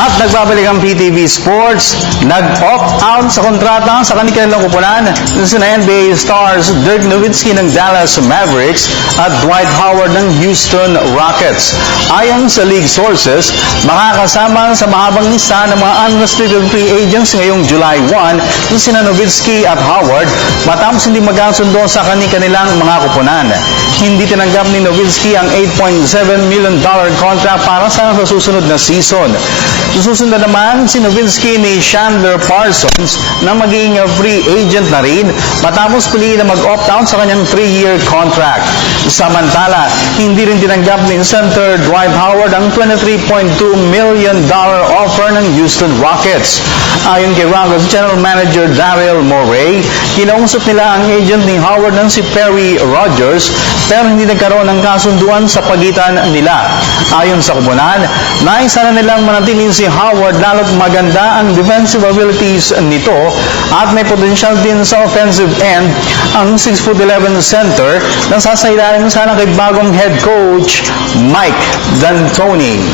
At nagbabalik ang PTV Sports, nag-opt out sa kontrata sa kanilang kupunan sina NBA stars Dirk Nowitzki ng Dallas Mavericks at Dwight Howard ng Houston Rockets. Ayon sa league sources, makakasama sa mahabang lista ng mga unrestricted free agents ngayong July 1 sina Nowitzki at Howard matapos hindi magkasundo sa kanilang mga kupunan. Hindi tinanggap ni Nowitzki ang $8.7 million contract para sa susunod na season. Susunod naman si Nowitzki ni Chandler Parsons na maging free agent na rin matapos piliin na mag-opt out sa kanyang 3-year contract. Samantala, hindi rin tinanggap ni center Dwight Howard ang $23.2 million offer ng Houston Rockets. Ayon kay Rockets General Manager Daryl Morey, kinausap nila ang agent ni Howard ng si Perry Rogers pero hindi nagkaroon ng kasunduan sa pagitan nila. Ayon sa kupunan, naisa na nilang manatiling si Howard lalo't maganda ang defensive abilities nito at may potensyal din sa offensive end ang 6'11" center na sasailalim sana kay bagong head coach Mike D'Antoni.